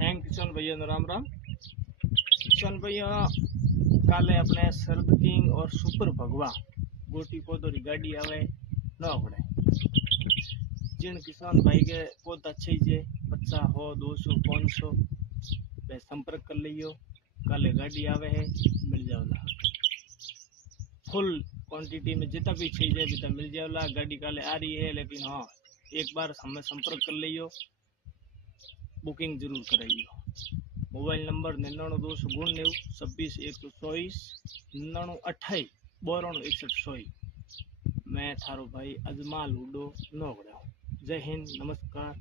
Hang Kishan भैया no Ram Ram. Kishan भैया काले अपने शरद किंग और सुपर भगवा गोटी पौधों गाड़ी आवे न पड़े जिन किसान भाई के पौधा चाहिए 50 हो 200 500 पे संपर्क कर लियो। काले गाड़ी आवे है मिल जाओला फुल क्वांटिटी में जितना भी चाहिए भी मिल जाओला। गाड़ी काले आ रही है लेकिन हाँ एक बार हमें संपर्क कर लियो, बुकिंग जरूर कराइयो। मोबाइल नंबर 99 292 26 126 92 58 92 61 मैं थारो भाई अजमाल उडो। जय हिंद, नमस्कार।